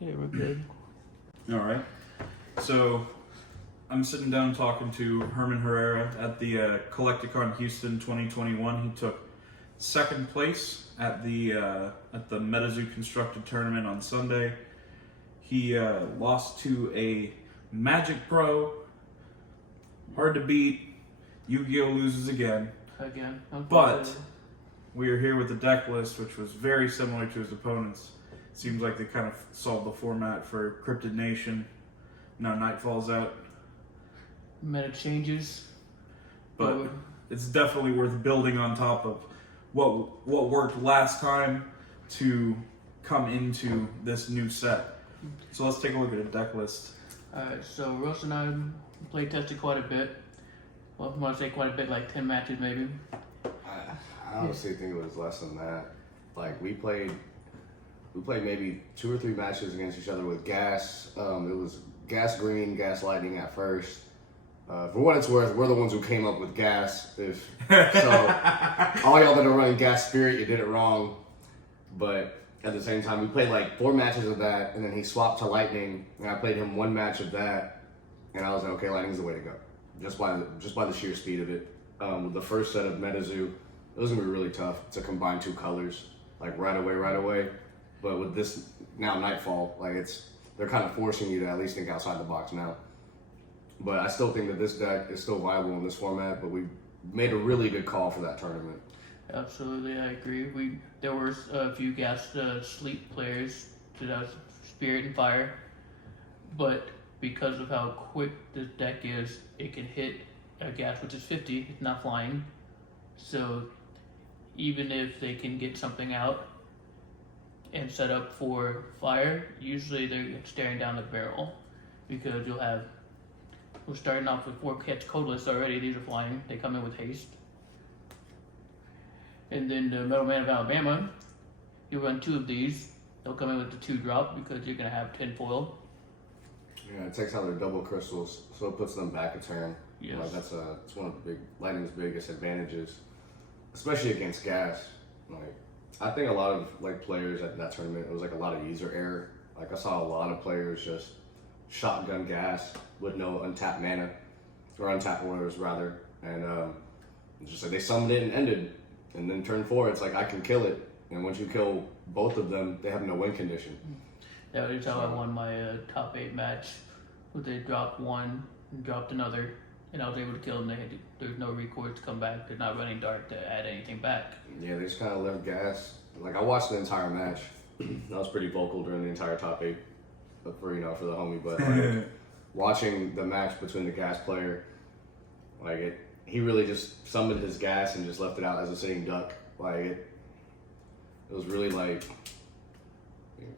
Yeah, we're good. All right. So I'm sitting down talking to Herman Herrera at the Collecticon Houston 2021. He took second place at the Metazoo constructed tournament on Sunday. He lost to a Magic Pro. Hard to beat. Yu-Gi-Oh loses again. But we are here with the deck list, which was very similar to his opponents. Seems like they kind of solved the format for Cryptid Nation. Now Nightfall's out. Meta changes. But it's definitely worth building on top of what worked last time to come into this new set. So let's take a look at a deck list. Alright, so Russell and I play tested quite a bit. Well, I want to say quite a bit, like 10 matches maybe. I honestly think it was less than that. Like we played maybe 2 or 3 matches against each other with gas. It was gas green, gas lightning at first. For what it's worth, we're the ones who came up with gas. So all y'all that are running gas spirit, you did it wrong. But at the same time, we played like 4 matches of that, and then he swapped to lightning, and I played him 1 match of that, and I was like, okay, lightning's the way to go, just by the sheer speed of it. With the first set of Metazoo, it was gonna be really tough to combine 2 colors like right away. But with this now Nightfall, like they're kind of forcing you to at least think outside the box now. But I still think that this deck is still viable in this format, but we made a really good call for that tournament. Absolutely, I agree. There were a few gas sleep players to Spirit and Fire, but because of how quick this deck is, it can hit a gas which is 50, it's not flying. So even if they can get something out and set up for Fire, usually they're staring down the barrel because we're starting off with 4 Quetzalcoatlus already. These are flying. They come in with haste. And then the Metal Man of Alabama, you run 2 of these. They'll come in with the 2-drop because you're going to have 10 foil. Yeah, it takes out their double crystals, so it puts them back a turn. Yes. Like it's one of the Lightning's biggest advantages, especially against gas. Like I think a lot of like players at that tournament, it was like a lot of user error. Like I saw a lot of players just shotgun gas with no untapped mana, or untapped orders rather, and just like they summoned it and ended, and then turn 4, it's like I can kill it, and once you kill both of them, they have no win condition. That was how I won my top 8 match. They dropped 1 and dropped another, and I was able to kill them. There's no recourse to come back. They're not running dark to add anything back. Yeah, they just kind of left gas. Like I watched the entire match. I was pretty vocal during the entire top 8 for the homie, but like watching the match between the gas player, he really just summoned his gas and just left it out as a sitting duck. Like it was really like,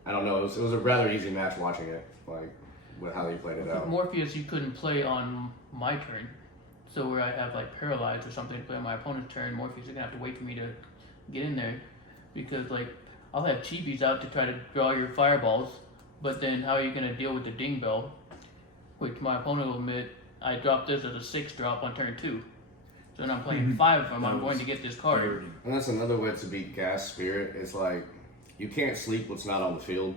I don't know, it was a rather easy match watching it, like with how he played it out. Morpheus you couldn't play on my turn, so where I have like paralyzed or something to play on my opponent's turn, Morpheus is gonna have to wait for me to get in there, because like I'll have chibis out to try to draw your fireballs, but then how are you gonna deal with the ding bell, which my opponent will admit I dropped this as a 6-drop on turn 2. So when I'm playing 5 of them, I'm going to get this card. And that's another way to beat gas spirit. It's like you can't sleep what's not on the field.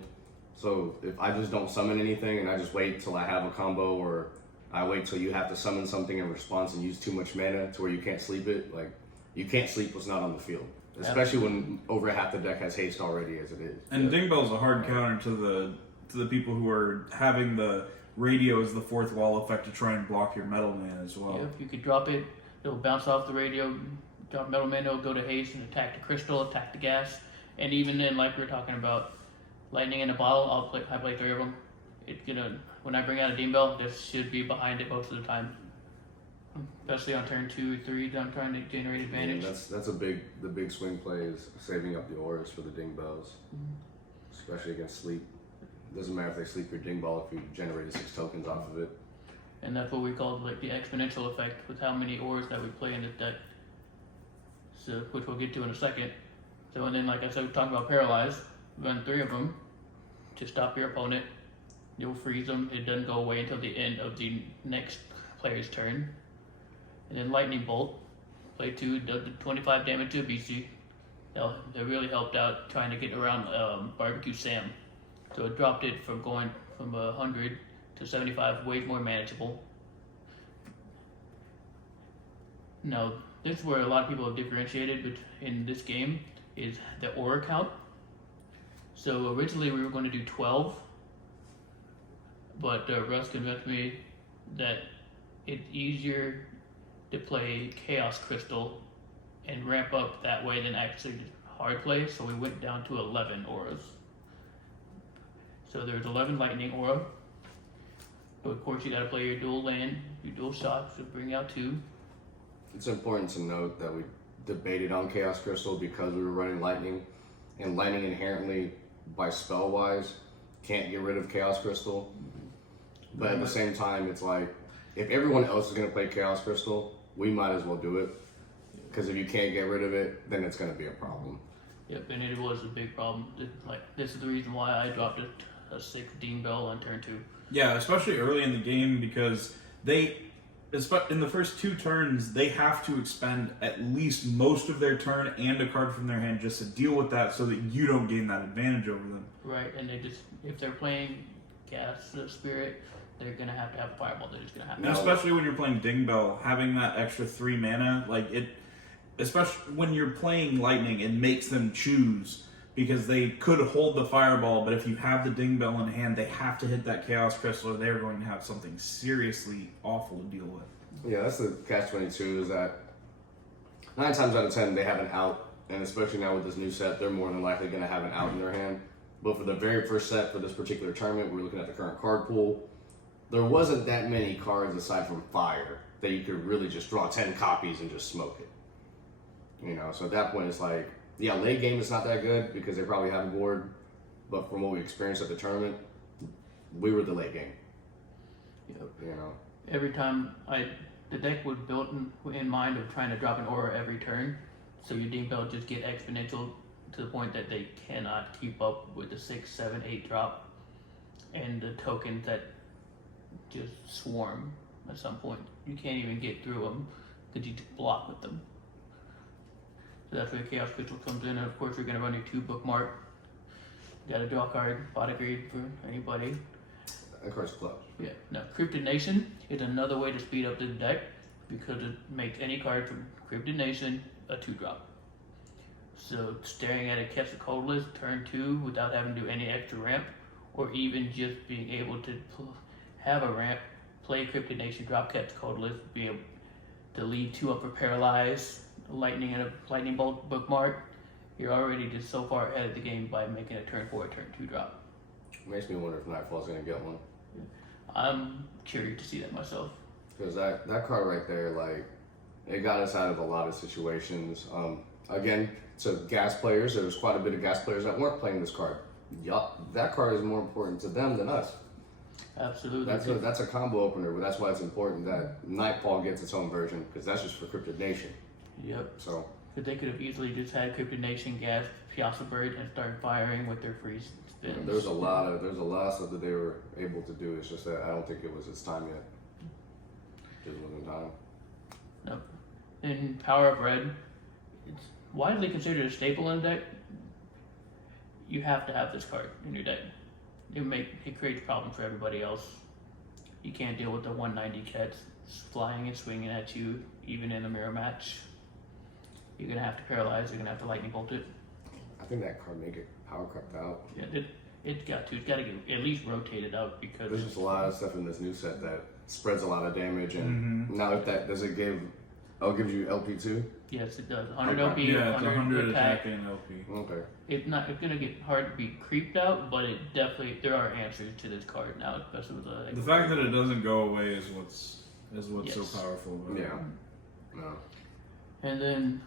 So if I just don't summon anything and I just wait till I have a combo, or I wait till you have to summon something in response and use too much mana to where you can't sleep it, like you can't sleep what's not on the field. Especially when over half the deck has haste already as it is. And Ding Bell's a hard counter to the people who are having the radio as the 4th wall effect to try and block your Metal Man as well. Yep, you could drop it, it'll bounce off the radio, drop Metal Man, it'll go to haste and attack the crystal, attack the gas, and even then, like we were talking about, lightning in a bottle, I play 3 of them. When I bring out a Dean Bell, this should be behind it most of the time. Especially on turn 2 or 3, I'm trying to generate advantage. Yeah, that's the big swing play is saving up the auras for the ding bells, especially against sleep. Doesn't matter if they sleep your ding ball if you generated 6 tokens off of it. And that's what we call like the exponential effect with how many auras that we play in this deck. So, which we'll get to in a second. So, and then like I said, talking about paralyze, run 3 of them to stop your opponent. You'll freeze them. It doesn't go away until the end of the next player's turn. And then lightning bolt, play 2, does the 25 damage to a BC. They really helped out trying to get around Barbecue Sam. So it dropped it from going from 100 to 75, way more manageable. Now, this is where a lot of people have differentiated in this game is the aura count. So originally we were going to do 12, but Russ convinced me that it's easier to play Chaos Crystal and ramp up that way than actually hard play, so we went down to 11 auras. So there's 11 lightning aura, but of course you gotta play your dual land, your dual shots to bring out 2. It's important to note that we debated on Chaos Crystal because we were running Lightning, and Lightning inherently, by spell wise, can't get rid of Chaos Crystal. But at the same time, it's like, if everyone else is going to play Chaos Crystal, we might as well do it. Because if you can't get rid of it, then it's going to be a problem. Yep, and it was a big problem. This is the reason why I dropped a 6 Dean Bell on turn 2. Yeah, especially early in the game because in the first 2 turns, they have to expend at least most of their turn and a card from their hand just to deal with that so that you don't gain that advantage over them. Right, and if they're playing Gas Spirit, they're going to have a Fireball. They're just going to have to. And especially when you're playing Dingbell, having that extra 3 mana, especially when you're playing Lightning, it makes them choose because they could hold the Fireball, but if you have the Dingbell in hand, they have to hit that Chaos Crystal or they're going to have something seriously awful to deal with. Yeah, that's the catch-22 is that 9 times out of 10 they have an out, and especially now with this new set, they're more than likely going to have an out in their hand. But for the very first set for this particular tournament, we were looking at the current card pool. There wasn't that many cards aside from Fire that you could really just draw 10 copies and just smoke it. So at that point it's like, yeah, late game is not that good because they probably have a board, but from what we experienced at the tournament, we were the late game. Yep. Every time the deck was built in mind of trying to drop an aura every turn, so your Dean Bell just get exponential to the point that they cannot keep up with the 6, 7, 8 drop, and the tokens that just swarm at some point. You can't even get through them because you just block with them. So that's where Chaos Crystal comes in, and of course you're going to run your 2 bookmark. You got to draw a card, bot agreed for anybody. That card's close. Yeah. Now, Cryptid Nation is another way to speed up the deck because it makes any card from Cryptid Nation a 2-drop. So, staring at a Quetzalcoatlus turn 2 without having to do any extra ramp, or even just being able to have a ramp, play Cryptid Nation, drop Quetzalcoatlus, be able to lead 2 up for Paralyze, Lightning, and a Lightning Bolt bookmark. You're already just so far ahead of the game by making a turn 4, turn 2 drop. Makes me wonder if Nightfall's going to get one. I'm curious to see that myself. Because that card right there, it got us out of a lot of situations. Again, to gas players, there was quite a bit of gas players that weren't playing this card. That card is more important to them than us. Absolutely. That's a combo opener, but that's why it's important that Nightfall gets its own version, because that's just for Cryptid Nation. Yep. So. Because they could have easily just had Cryptid Nation gas Piazza Bird and started firing with their free spins. There's a lot of stuff that they were able to do. It's just that I don't think it was its time yet. Just wasn't time. Nope. In Power Up Red, it's widely considered a staple in the deck. You have to have this card in your deck. It creates problems for everybody else. You can't deal with the 190 cats flying and swinging at you, even in a mirror match. You're gonna have to paralyze. You're gonna have to lightning bolt it. I think that card may get power crept out. Yeah, it's got to. It's got to get at least rotated out because there's just a lot of stuff in this new set that spreads a lot of damage. And now if that does it give you LP too? Yes, it does. 100 Okay. LP, Yeah, it's 100 attack and LP. Okay. It's gonna get hard to be creeped out, but it definitely there are answers to this card now, especially with The fact that it doesn't go away is what's Yes. so powerful about it. Yeah. No. And then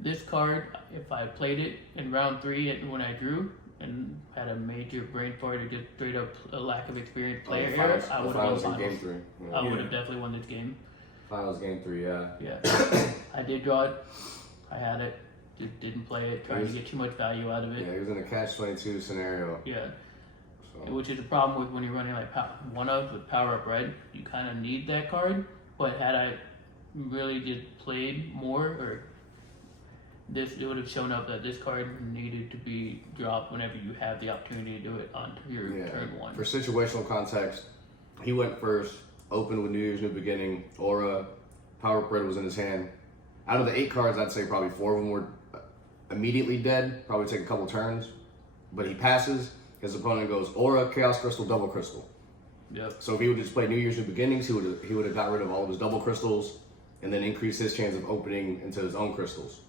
this card, if I played it in round 3 when I drew and had a major brain fart or just straight up a lack of experience player error, I would have won Game finals. 3. Yeah. I would have definitely won this game. Finals game 3, yeah. Yeah. I did draw it. I had it. Just didn't play it, trying to get too much value out of it. Yeah, he was in a catch-22 scenario. Yeah. So. Which is a problem with when you're running like one-ups with Power Up Red. You kind of need that card. But had I really just played more or it would have shown up that this card needed to be dropped whenever you have the opportunity to do it on your turn 1. For situational context, he went first, opened with New Year's New Beginning, Aura, Power Parade was in his hand. Out of the 8 cards, I'd say probably 4 of them were immediately dead, probably take a couple turns. But he passes, his opponent goes Aura, Chaos Crystal, Double Crystal. Yep. So if he would just play New Year's New Beginnings, he would have got rid of all of his double crystals and then increased his chance of opening into his own crystals.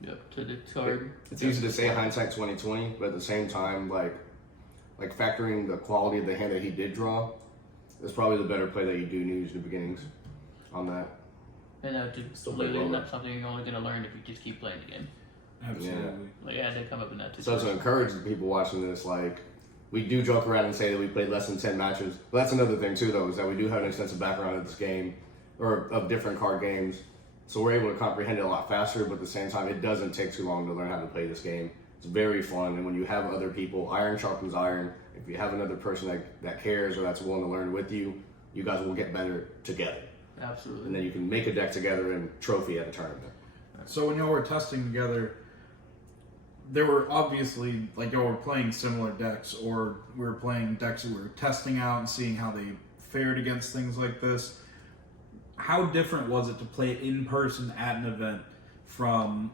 Yep. To the card. It's easy to say hindsight 2020, but at the same time, like factoring the quality of the hand that he did draw, it's probably the better play that you do New Year's New Beginnings on that. And Still play literally lower. not something you're only going to learn if you just keep playing the game. Absolutely. Like, yeah, they come up in that So situation. to encourage the people watching this, like, we do joke around and say that we played less than 10 matches. But that's another thing too, though, is that we do have an extensive background of this game, or of different card games. So we're able to comprehend it a lot faster, but at the same time, it doesn't take too long to learn how to play this game. It's very fun, and when you have other people, iron sharpens iron. If you have another person that cares or that's willing to learn with you, you guys will get better together. Absolutely. And then you can make a deck together and trophy at a tournament. So when y'all were testing together, there were obviously, like, y'all were playing similar decks, or we were playing decks that we were testing out and seeing how they fared against things like this. How different was it to play in person at an event from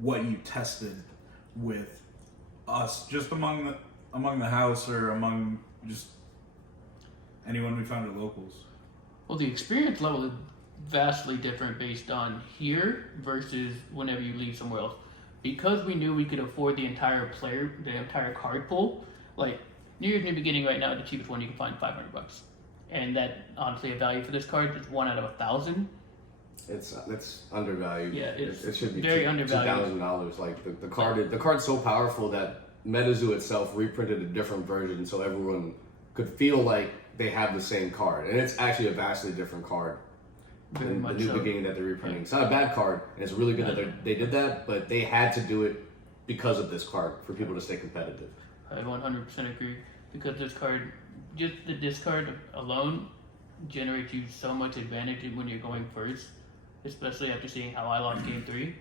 what you tested with us, just among the house or among just anyone we found at locals? Well, the experience level is vastly different based on here versus whenever you leave somewhere else. Because we knew we could afford the entire card pool, like New Year's New Beginning right now, the cheapest one you can find $500, and that honestly a value for this card is 1 out of 1,000. It's undervalued. Yeah, it should be very undervalued. $2,000. Like the card's so powerful that Metazoo itself reprinted a different version so everyone could feel like they have the same card, and it's actually a vastly different card. Very The much new so. beginning that they're reprinting. It's not a bad card, and it's really good that they did that, but they had to do it because of this card for people to stay competitive. I 100% agree, because this card, just the discard alone, generates you so much advantage when you're going first, especially after seeing how I lost Game 3.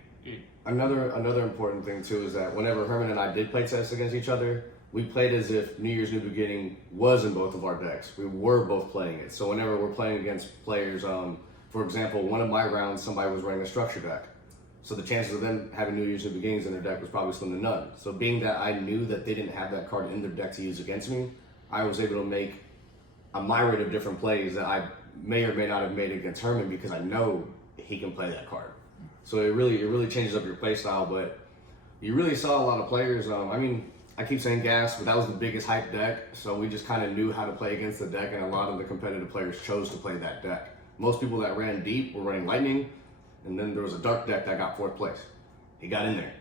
Another important thing too is that whenever Herman and I did play tests against each other, we played as if New Year's New Beginning was in both of our decks. We were both playing it. So whenever we're playing against players, for example, one of my rounds, somebody was running a structure deck. So the chances of them having New Year's New Beginnings in their deck was probably slim to none. So being that I knew that they didn't have that card in their deck to use against me, I was able to make a myriad of different plays that I may or may not have made against Herman because I know he can play that card. So it really changes up your play style, but you really saw a lot of players. I keep saying gas, but that was the biggest hype deck, so we just kind of knew how to play against the deck, and a lot of the competitive players chose to play that deck. Most people that ran deep were running lightning, and then there was a dark deck that got 4th place. He got in there.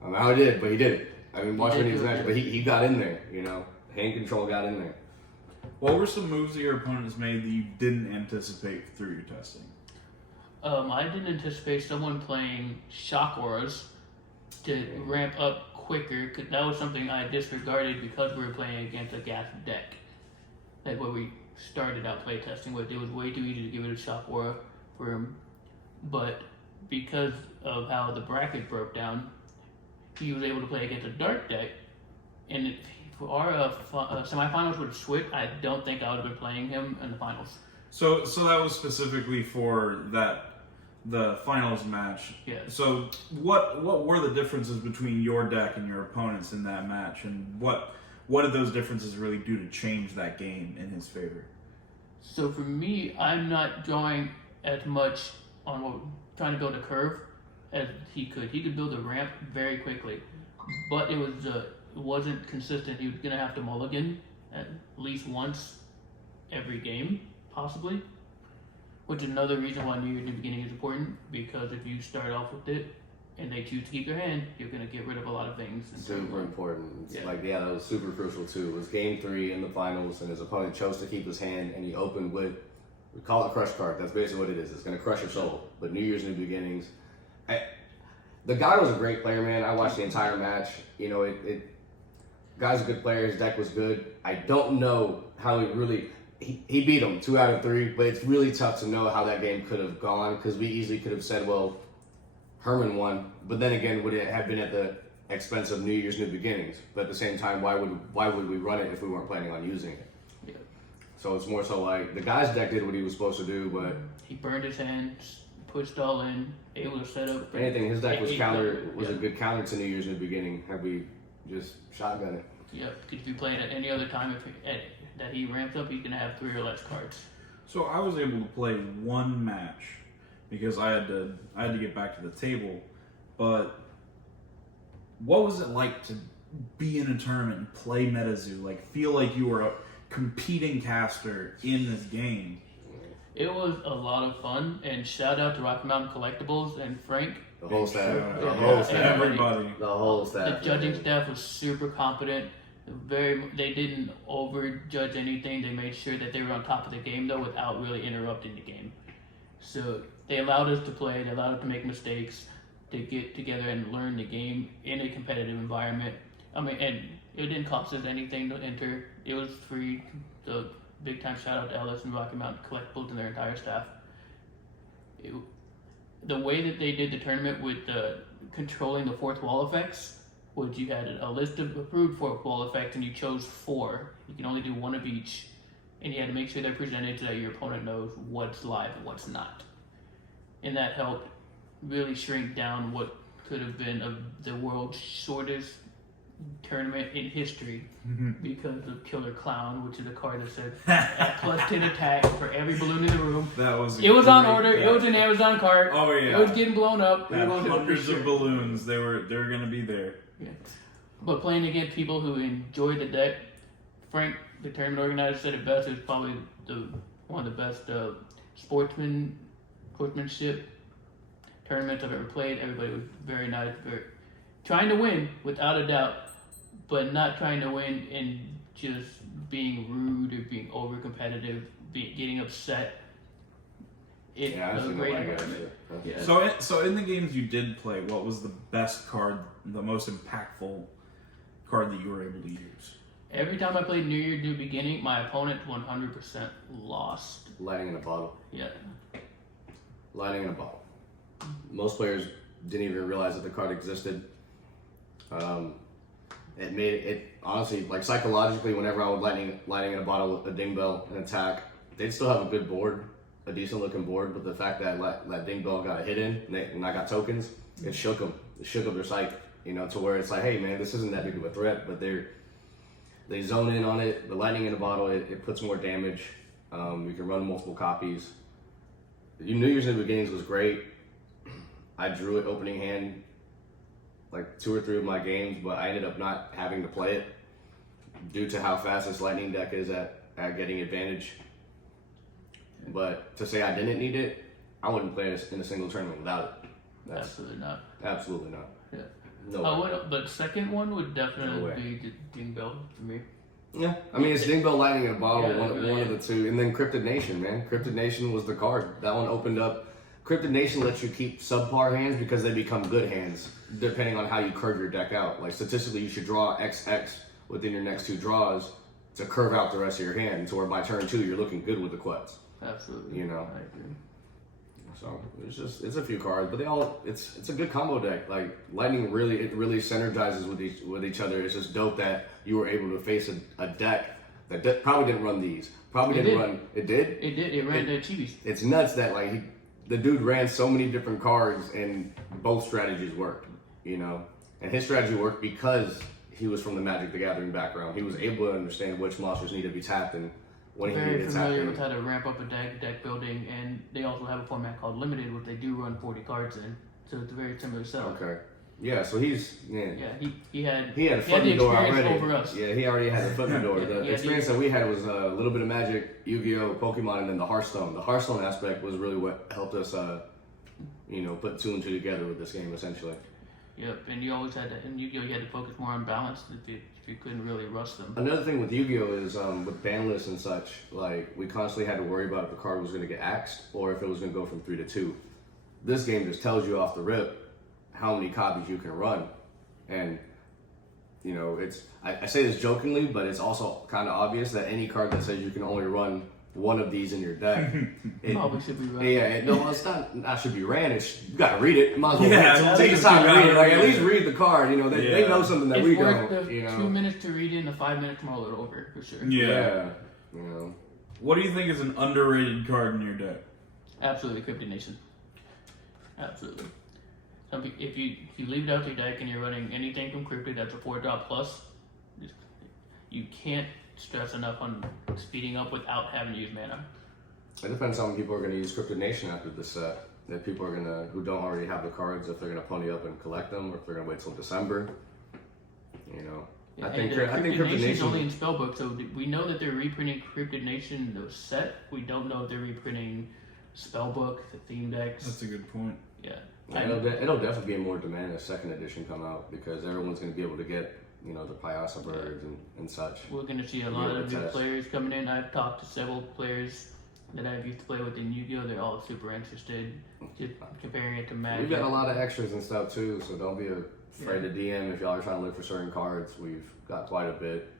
I don't know how he did, but he did it. I mean, watch any of his matches, but he got in there, you know. Hand control got in there. What were some moves that your opponents made that you didn't anticipate through your testing? I didn't anticipate someone playing shock auras to ramp up quicker, because that was something I disregarded because we were playing against a gas deck. Like what we started out playtesting with, it was way too easy to give it a shock aura for him. But because of how the bracket broke down, he was able to play against a dark deck, and for our semifinals with Switch, I don't think I would have been playing him in the finals. So that was specifically for the finals match. Yeah. So what were the differences between your deck and your opponents in that match, and what did those differences really do to change that game in his favor? So for me, I'm not drawing as much on trying to build a curve as he could. He could build a ramp very quickly, but it wasn't consistent. He was gonna have to mulligan at least once every game, possibly. Which is another reason why New Year's New Beginning is important, because if you start off with it and they choose to keep their hand, you're going to get rid of a lot of things. Super important. It's Yeah. that was super crucial too. It was game 3 in the finals, and his opponent chose to keep his hand, and he opened with, we call it crush card. That's basically what it is. It's going to crush your soul. But New Year's New Beginnings, the guy was a great player, man. I watched the entire match. You know, guy's a good player. His deck was good. I don't know how he beat him 2 out of 3, but it's really tough to know how that game could have gone, because we easily could have said, well, Herman won, but then again, would it have been at the expense of New Year's New Beginnings? But at the same time, why would we run it if we weren't planning on using it? Yeah. So it's more so like the guy's deck did what he was supposed to do, but He burned his hands, pushed all in, able to set up. if anything, his deck was Yeah. a good counter to New Year's New Beginning. Had we just shotgun it. Yep. If you play it at any other time, that he ramps up, he's gonna have 3 or less cards. So I was able to play one match because I had to get back to the table. But what was it like to be in a tournament and play Metazoo? Like, feel like you were a competing caster in this game? It was a lot of fun, and shout out to Rocky Mountain Collectibles and Frank. The whole staff, Yeah, the whole staff, everybody. the whole The staff. judging staff was super competent. They didn't overjudge anything. They made sure that they were on top of the game though, without really interrupting the game. So they allowed us to play. They allowed us to make mistakes, to get together and learn the game in a competitive environment. I mean, and it didn't cost us anything to enter. It was free. So big time shout out to Ellis and Rocky Mountain Collectibles and their entire staff. The way that they did the tournament with controlling the fourth wall effects, was you had a list of approved fourth wall effects and you chose 4. You can only do 1 of each, and you had to make sure they're presented so that your opponent knows what's live and what's not. And that helped really shrink down what could have been the world's shortest tournament in history because of Killer Clown, which is a card that said at +10 attack for every balloon in the room. That was. It was on great- order. yeah. It was an Amazon card. Oh yeah. It was getting blown up. Had We wanted to hundreds appreciate of balloons. They were gonna be there. Yeah. But playing against people who enjoy the deck, Frank, the tournament organizer, said it best. It was probably one of the best sportsmanship tournaments I've ever played. Everybody was very nice, very trying to win without a doubt, but not trying to win and just being rude or being over competitive, getting upset. It Yeah, I was a see great nobody got environment. shit. Yeah. So in the games you did play, what was the best card, the most impactful card that you were able to use? Every time I played New Year's New Beginning, my opponent 100% lost. Lighting in a bottle. Yeah. Lighting in a bottle. Most players didn't even realize that the card existed. It made it honestly, like psychologically, whenever I would lighting in a bottle, a ding bell, an attack, they'd still have a good board, a decent looking board, but the fact that ding bell got a hit in and I got tokens, it shook them. It shook up their psyche, to where it's like, hey man, this isn't that big of a threat, but they zone in on it. The lightning in a bottle, it puts more damage. You can run multiple copies. New Year's New Beginnings was great. I drew it opening hand like 2 or 3 of my games, but I ended up not having to play it due to how fast this lightning deck is at getting advantage. But to say I didn't need it, I wouldn't play it in a single tournament without it. Absolutely not. Absolutely not. Yeah. No way. But second one would No definitely way. be the Ding Bell for me. Yeah, I mean it's Ding Bell Lightning in a bottle, Yeah, one of the two, and then Cryptid Nation, man. Cryptid Nation was the card. That one opened up. Cryptid Nation lets you keep subpar hands because they become good hands, depending on how you curve your deck out. Like statistically, you should draw XX within your next 2 draws to curve out the rest of your hand, to where by turn 2 you're looking good with the Quets. Absolutely. I agree. So it's a few cards, but it's a good combo deck. Like Lightning really synergizes with each other. It's just dope that you were able to face a deck that probably didn't run these. Probably didn't run. It did. It did. It ran the Chibis. It's nuts that the dude ran so many different cards and both strategies worked. And his strategy worked because he was from the Magic the Gathering background. He was able to understand which monsters need to be tapped and when he Very needed familiar tapping. with how to ramp up a deck building, and they also have a format called Limited, which they do run 40 cards in. So it's a very similar setup. Okay. Yeah, so he had He had a foot in the the door experience already. over us. Yeah, he already had a foot in the door. Yeah, The yeah, experience that we had was a little bit of Magic, Yu-Gi-Oh, Pokemon, and then the Hearthstone. The Hearthstone aspect was really what helped us, put 2 and 2 together with this game, essentially. Yep, and you always had to, in Yu-Gi-Oh, you had to focus more on balance if you couldn't really rush them. Another thing with Yu-Gi-Oh is with ban lists and such, like we constantly had to worry about if the card was going to get axed or if it was going to go from 3 to 2. This game just tells you off the rip how many copies you can run, and I say this jokingly, but it's also kind of obvious that any card that says you can only run one of these in your deck. Probably should be right. Yeah, no, it's not should be ran. You gotta read it. You might as well Yeah, take the time to read it. Like at least read the card. You know, they know something that It's we worth don't. the You know, 2 minutes to read it and the 5 minutes to mull it over for sure. Yeah. You know. What do you think is an underrated card in your deck? Absolutely, Cryptid Nation. Absolutely. If you leave it out to your deck and you're running anything from Cryptid that's a 4-drop plus, you can't stress enough on speeding up without having to use mana. It depends on how people are going to use Cryptid Nation after this set. If people are who don't already have the cards, if they're going to pony up and collect them, or if they're going to wait till December. You know, Yeah, I think Cryptid Cryptid Nation's Nation only in Spellbook, so we know that they're reprinting Cryptid Nation the set. We don't know if they're reprinting Spellbook, the theme decks. That's a good point. Yeah. It'll definitely be in more demand as second edition come out because everyone's going to be able to get the Pyasa birds and such. We're going to see a lot of new players coming in. I've talked to several players that I've used to play with in Yu-Gi-Oh! They're all super interested, just comparing it to Magic. We've got a lot of extras and stuff too, so don't be afraid to DM if y'all are trying to look for certain cards. We've got quite a bit.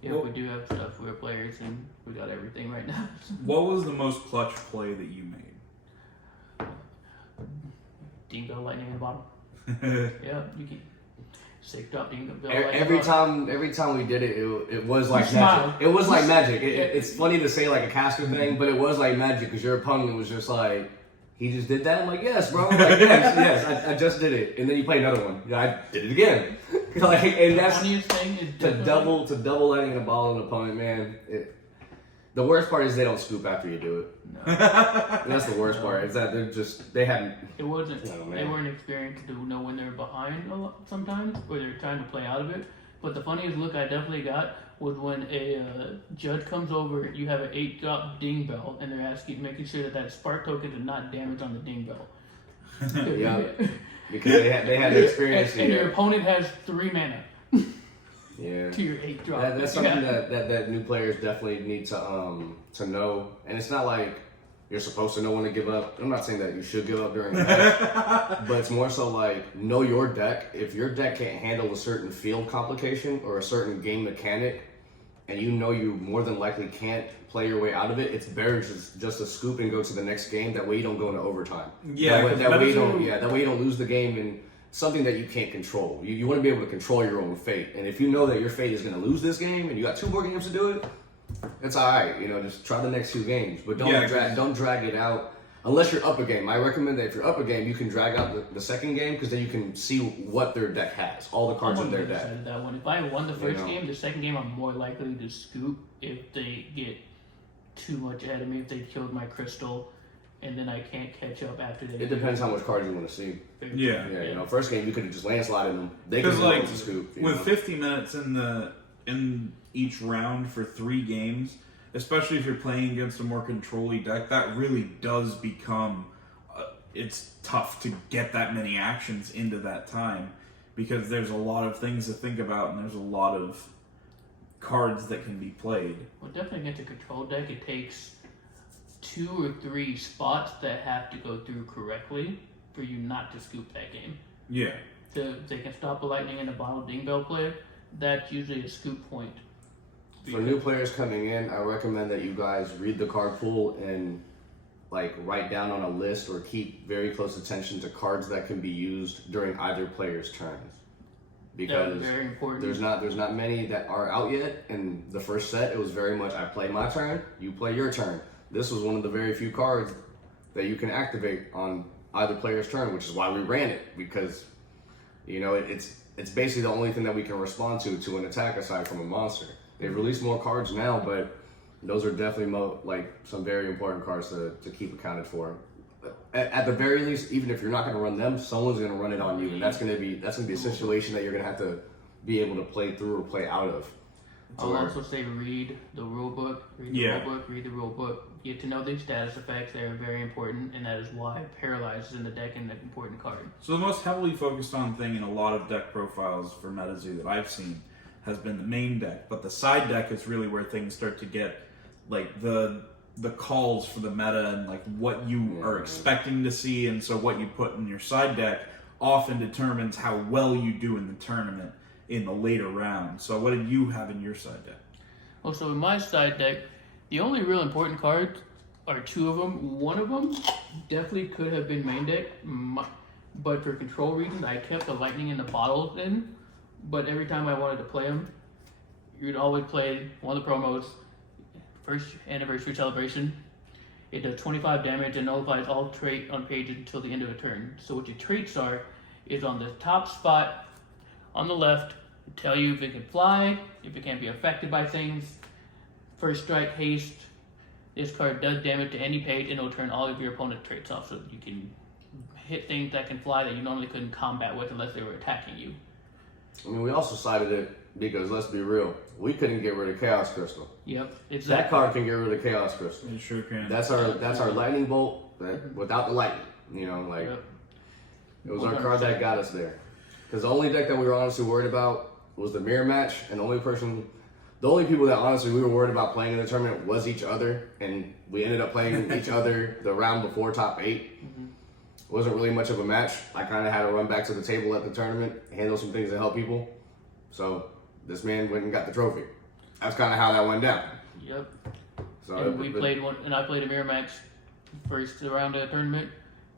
Yeah, we do have stuff. We're players and we got everything right now. What was the most clutch play that you made? Dingo Lightning in the bottom. Yeah, you can. 6-drop Dingo. Every time we did it, it was like magic. It was like magic. It's funny to say like a caster thing, but it was like magic because your opponent was just like, he just did that. I'm like, yes, bro. Like, yes, I just did it, and then you play another one. Yeah, I did it again. Like, and that's funniest thing is to double lightning in a ball an opponent, man. The worst part is they don't scoop after you do it. No. That's the worst part. Is that they hadn't. It wasn't. They weren't experienced to know when they were behind a lot sometimes, or they're trying to play out of it. But the funniest look I definitely got was when a judge comes over. You have an 8-drop ding bell, and they're making sure that spark token is not damaged on the ding bell. Yeah, because they had the experience. And your opponent has 3 mana. Yeah. To your 8-drop. That's something that new players definitely need to know. And it's not like you're supposed to know when to give up. I'm not saying that you should give up during the match, but it's more so like know your deck. If your deck can't handle a certain field complication or a certain game mechanic, and you know you more than likely can't play your way out of it, it's better just to scoop and go to the next game. That way you don't go into overtime. Yeah. That way you don't lose the game in something that you can't control. You want to be able to control your own fate. And if you know that your fate is going to lose this game and you got 2 more games to do it, it's all right. Just try the next 2 games, but don't drag it out unless you're up a game. I recommend that if you're up a game, you can drag out the second game because then you can see what their deck has, all the cards in their deck. That one. If I won the first game, the second game I'm more likely to scoop if they get too much ahead of me. If they killed my crystal, and then I can't catch up after they. It depends how much cards you want to see. Yeah. First game you could have just landslided them. They could have to scoop. With 50 minutes in each round for 3 games, especially if you're playing against a more control-y deck, that really does become. It's tough to get that many actions into that time because there's a lot of things to think about and there's a lot of cards that can be played. Well, definitely against a control deck, it takes 2 or 3 spots that have to go through correctly for you not to scoop that game. Yeah. They can stop a lightning in a bottle ding bell player. That's usually a scoop point. For new players coming in, I recommend that you guys read the card pool and write down on a list or keep very close attention to cards that can be used during either player's turns. Because very important. there's not many that are out yet. In the first set, it was very much I play my turn, you play your turn. This was one of the very few cards that you can activate on either player's turn, which is why we ran it, because it's basically the only thing that we can respond to an attack aside from a monster. They've released more cards now, but those are definitely some very important cards to keep accounted for. At the very least, even if you're not going to run them, someone's going to run it on you, and that's going to be a situation that you're going to have to be able to play through or play out of. I'll also say read the rule book, read the rule book. Get to know the status effects. They are very important, and that is why Paralyze is in the deck and an important card. So the most heavily focused on thing in a lot of deck profiles for Metazoo that I've seen has been the main deck, but the side deck is really where things start to get the calls for the meta and what you are expecting to see, and so what you put in your side deck often determines how well you do in the tournament in the later round. So what did you have in your side deck? Well, so in my side deck, The only real important cards are two of them. One of them definitely could have been main deck, but for control reasons, I kept the lightning in the bottle in. But every time I wanted to play them, you'd always play one of the promos, first anniversary celebration. It does 25 damage and nullifies all trait on page until the end of a turn. So what your traits are is on the top spot on the left, tell you if it can fly, if it can be affected by things. First strike, haste. This card does damage to any page and it'll turn all of your opponent's traits off, so you can hit things that can fly that you normally couldn't combat with unless they were attacking you. I mean, we also cited it because, let's be real, we couldn't get rid of Chaos Crystal. Yep, exactly. That card can get rid of Chaos Crystal. It sure can. That's our lightning bolt. That without the lightning, you know, like Yep. it was our card that got us there. Because the only deck that we were honestly worried about was the mirror match, and the only people that honestly we were worried about playing in the tournament was each other, and we ended up playing each other the round before top 8. Mm-hmm. Wasn't really much of a match. I kind of had to run back to the table at the tournament, handle some things to help people. So this man went and got the trophy. That's kind of how that went down. Yep. So And we played one, and I played a mirror match first round of the tournament,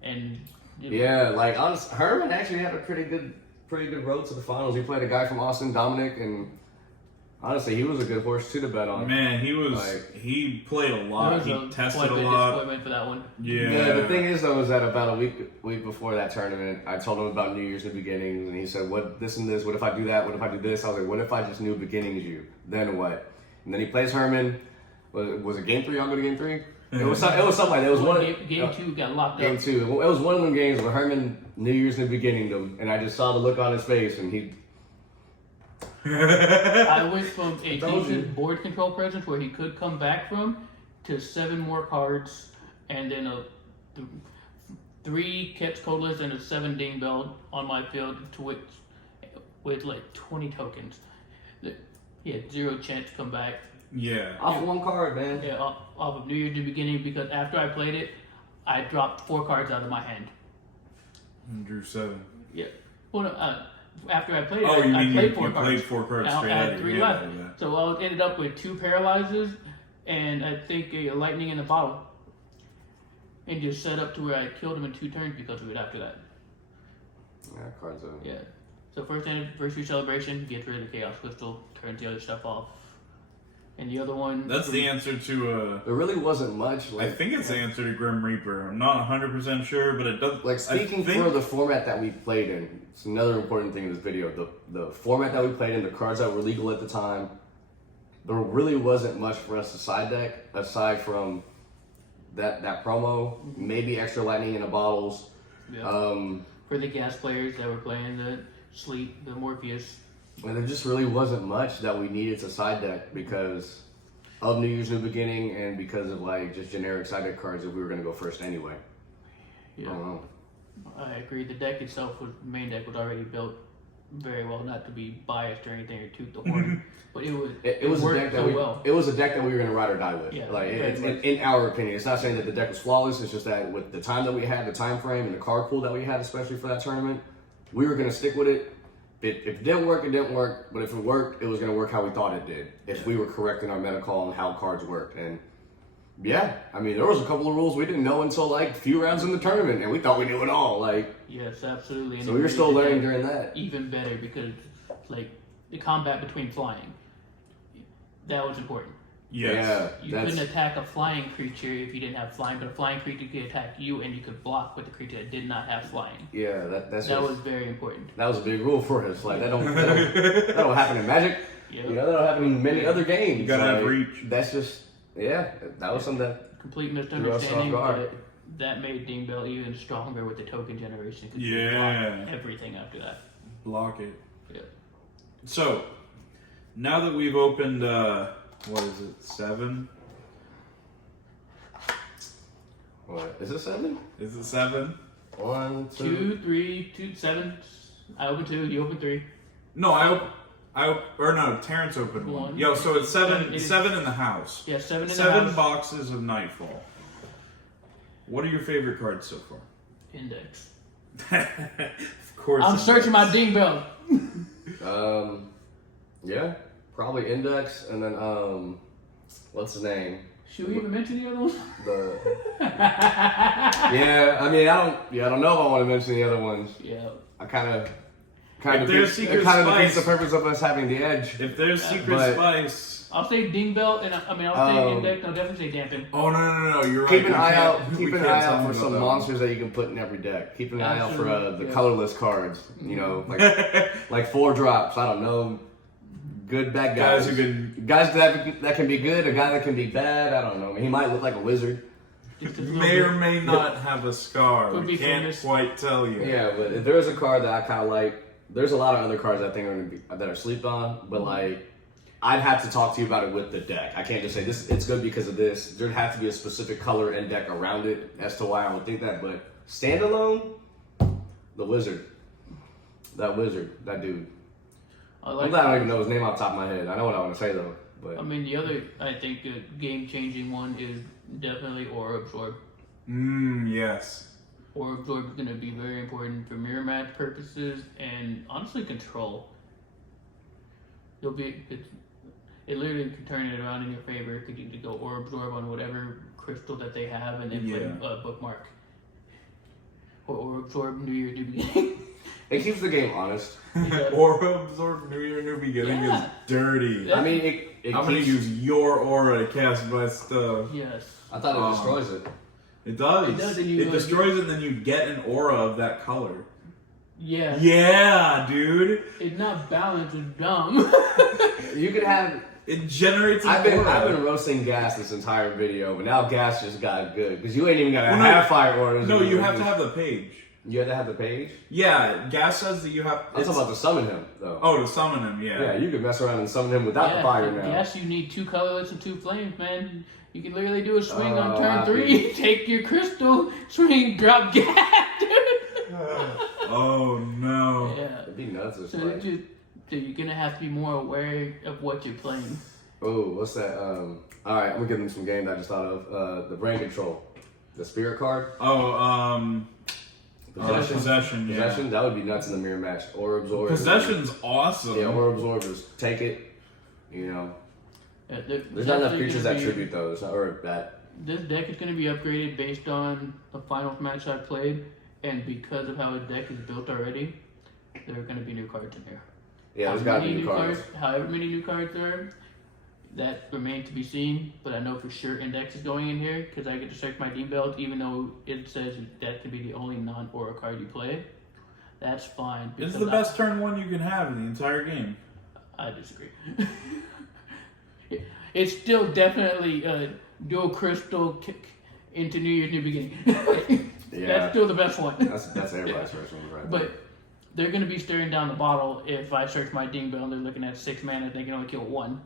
and yeah, like honestly, Herman actually had a pretty good road to the finals. He played a guy from Austin, Dominic, and honestly, he was a good horse too to bet on. Man, he played a lot. He tested a lot. Disappointment for that one. Yeah. The thing is, though, is that about a week before that tournament, I told him about New Year's New Beginnings, and he said, "What this and this? What if I do that? What if I do this?" I was like, "What if I just New Beginnings you? Then what?" And then he plays Herman. Was it game 3? I'll go to game 3. It was something like that. It was game 2 got locked Game up. 2. It was one of them games where Herman New Year's New Beginning them, and I just saw the look on his face, and he. I went from a told you. decent board control presence where he could come back from to 7 more cards and then a 3 Quetzalcoatlus and a 7 Ding Bell on my field to which with like 20 tokens. He had 0 chance to come back. Yeah. Off one card, man. Yeah, off of New Year's New Beginning, because after I played it, I dropped 4 cards out of my hand. And drew 7. Yeah. Well, no, after I played it, Oh, you I mean played you 4 cards. played 4 cards Now straight I out had of 3 your left. hand, yeah. So I ended up with 2 paralyzes and I think a lightning in the bottle. And just set up to where I killed him in 2 turns because of it after that. Yeah, cards are. Yeah. So first anniversary celebration, get rid of the Chaos Crystal, turns the other stuff off. And the other one... That's the answer to There really wasn't much. I think it's the answer to Grim Reaper. I'm not 100% sure, but it does. Like, speaking for the format that we played in, it's another important thing in this video. The format that we played in, the cards that were legal at the time, there really wasn't much for us to side deck aside from that promo, maybe extra lightning in the bottles. Yeah. For the gas players that were playing the Sleep, the Morpheus. And there just really wasn't much that we needed to side deck because of New Year's New Beginning and because of like just generic side deck cards if we were going to go first anyway. Yeah. I don't know. I agree. The deck itself, main deck was already built very well, not to be biased or anything or toot the horn, but it was It was a worked deck that so we well. it was a deck that we were going to ride or die with. Yeah, like very it's, much. in our opinion, it's not saying that the deck was flawless. It's just that with the time that we had, the time frame, and the card pool that we had, especially for that tournament, we were going to stick with it. If it didn't work, it didn't work. But if it worked, it was going to work how we thought it did. If we were correct in our meta call on how cards worked. And yeah, I mean, there was a couple of rules we didn't know until like a few rounds in the tournament, and we thought we knew it all. Like, Yes, absolutely. And so it we were made still the learning deck during that. even better because, like, the combat between flying, that was important. Yes. Yeah, You that's couldn't attack a flying creature if you didn't have flying, but a flying creature could attack you, and you could block with the creature that did not have flying. yeah, that's That just, was very important. that was a big rule for us. Like that don't happen in Magic. Yeah. You know, that don't happen in many other games. You gotta have Like, reach. That's just that was something that Complete Threw us misunderstanding, off guard. but that made Ding Bell even stronger with the token generation. 'Cause you Yeah. blocked everything after that. Block it. Yeah. So, now that we've opened, what is it, 7? what is it 7? Is it 7? 1, 2, 3, 2, 7. I opened 2. You opened 3. No, Terrence opened one. One. Yo, so it's 7 It is- 7 in the house. Yeah, 7 in the 7 house. boxes of Nightfall. What are your favorite cards so far? Index. Of course. I'm it's searching my Index. Ding Bell. Yeah, probably Index, and then what's his name? Should we even mention the other one? Yeah, I mean, I don't know if I want to mention the other ones. Yeah. I kind of there's secret defeats the spice. purpose of us having the edge. If there's secret spice. I'll say ding bell, and I'll say index. I'll definitely say dampen. Oh no! You're right. Keep an eye out. Keep we an can't eye tell out them for about some that monsters that you can put in every deck. Keep an eye out for the Yeah. colorless cards. You know, like 4 drops. I don't know. Good bad guys. Guys that can be good. A guy that can be bad. I don't know. He might look like a wizard. May or may not have a scar. Could be We can't famous. quite tell you. Yeah, but if there's a card that I kind of like, there's a lot of other cards I think are gonna be that are slept on. But like, I'd have to talk to you about it with the deck. I can't just say this. It's good because of this. There'd have to be a specific color and deck around it as to why I would think that. But standalone, the wizard, that dude. I'm glad I don't even know his name off the top of my head. I know what I want to say though. But I mean, the other, I think, game-changing one is definitely Aura Absorb. Yes. Aura Absorb is going to be very important for mirror match purposes and honestly control. It literally can turn it around in your favor because you can go Aura Absorb on whatever crystal that they have and then play Bookmark. Or Aura Absorb New Year, New Beginning. it keeps the game honest. Aura Absorb New Year, New Beginning is dirty. I mean, I'm going to use your aura to cast my stuff. Yes. I thought it destroys it. It does. It does, and It destroys it, and then you get an aura of that color. Yeah. Yeah, dude. It's not balanced, it's dumb. You could have. It generates an I've aura. been roasting Gas this entire video, but now Gas just got good because you ain't even got to Well, have fire orders. No, you have to have the page. You have to have the page. Yeah, Gas says that you have. I'm talking about to summon him though. Oh, to summon him, yeah. Yeah, you can mess around and summon him without the fire now. Yes, you need 2 colorless and 2 flames, man. You can literally do a swing on I turn 3, take your crystal, swing, drop gas, dude. Oh no. Yeah. It'd be nuts this So, way. you're gonna have to be more aware of what you're playing. Oh, what's that? All right, I'm gonna give them some game that I just thought of. The brain control, the spirit card. Oh, possession. Yeah. Possession. That would be nuts in the mirror match. Or absorb. Possession's awesome. Yeah, or absorbers. Take it. You know. There's not enough creatures that tribute those, or that. This deck is going to be upgraded based on the final match I played, and because of how the deck is built already, there are going to be new cards in here. Yeah, there's got to be new cards. However many new cards there are, that remains to be seen, but I know for sure Index is going in here, because I get to search my Dean Belt, even though it says that can be the only non-Aura card you play. That's fine. It's the best turn 1 you can have in the entire game. I disagree. It's still definitely dual crystal kick into New Year's New Beginning. Yeah. That's still the best one. That's everybody's first one, right? But they're going to be staring down the bottle if I search my Ding Bell and they're looking at 6 mana, they can only kill 1.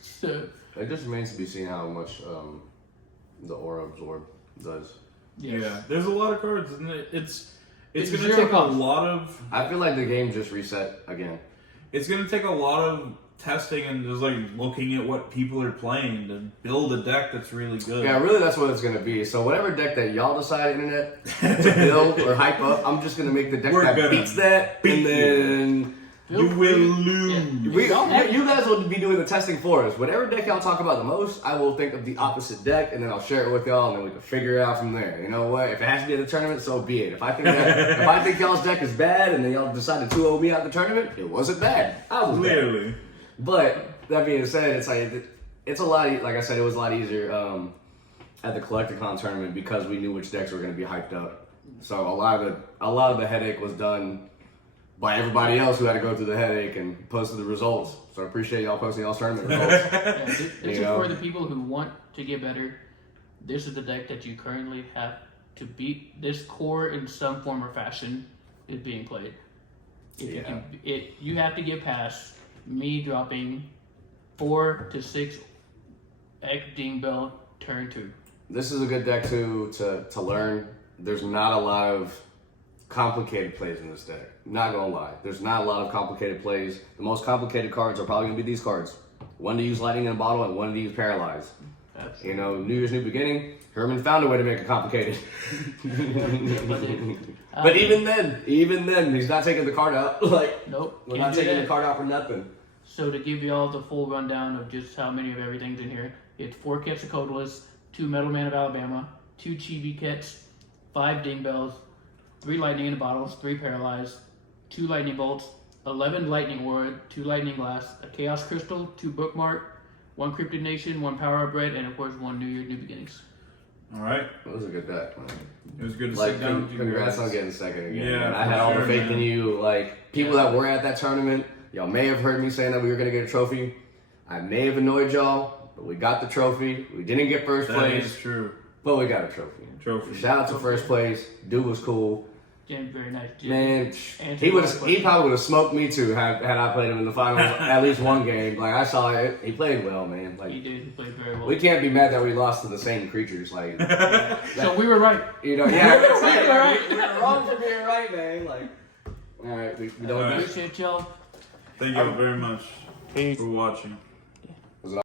So it just remains to be seen how much the aura absorb does. yes. Yeah, there's a lot of cards, and it's going to zero take cost. a lot of. I feel like the game just reset again. It's going to take a lot of testing and just like looking at what people are playing to build a deck that's really good. Yeah, really, that's what it's gonna be. So whatever deck that y'all decide, internet, to build or hype up, I'm just gonna make the deck that beats that, and then You will lose. you guys will be doing the testing for us. Whatever deck y'all talk about the most, I will think of the opposite deck, and then I'll share it with y'all, and then we can figure it out from there. You know what? If it has to be at the tournament, so be it. If I think y'all's deck is bad, and then y'all decide to 2-0 me out the tournament, it wasn't bad. I was Literally. bad. But that being said, it's like it's a lot. Like I said, it was a lot easier at the Collecticon tournament because we knew which decks were going to be hyped up. So a lot of the headache was done by everybody else who had to go through the headache and posted the results. So I appreciate y'all posting y'all's tournament results. Yeah, this is for the people who want to get better. This is the deck that you currently have to beat. This core in some form or fashion is being played. You have to get past me dropping 4 to 6 X Ding Bell turn 2. This is a good deck to learn. There's not a lot of complicated plays in this deck. Not gonna lie. There's not a lot of complicated plays. The most complicated cards are probably gonna be these cards. One to use Lightning in a Bottle and one to use Paralyze. Absolutely. You know, New Year's New Beginning, Herman found a way to make it complicated. But even then, he's not taking the card out. Like, Nope. we're not taking the card out for nothing. So to give you all the full rundown of just how many of everything's in here, it's 4 Quetzalcoatlus, 2 Metal Man of Alabama, 2 Chibi Kets, 5 Ding Bells, 3 Lightning in the Bottles, 3 Paralyzed, 2 Lightning Bolts, 11 Lightning Ward, 2 Lightning Glass, a Chaos Crystal, 2 Bookmark, 1 Cryptid Nation, 1 Power Up Red, and of course 1 New Year, New Beginnings. All right. It was a good deck, man. It was good to Like, sit down with you congrats guys. on getting second again. Yeah, man. I for had all the sure, faith man. in you. Like, people that were at that tournament, y'all may have heard me saying that we were going to get a trophy. I may have annoyed y'all, but we got the trophy. We didn't get first That place, is true. but we got a trophy. Trophy. Shout out to first place. Dude was cool. James, very nice. Jim. Man, And he probably would have smoked me too had I played him in the finals at least one game. Like, I saw it. He played well, man. Like, He did. He played very well. we can't be mad that we lost to the same creatures. Like, So we were right. you know, yeah, We were right. we're wrong for being right, man. Like, all right, we don't. All right. Appreciate y'all. Thank you all very much Peace. for watching.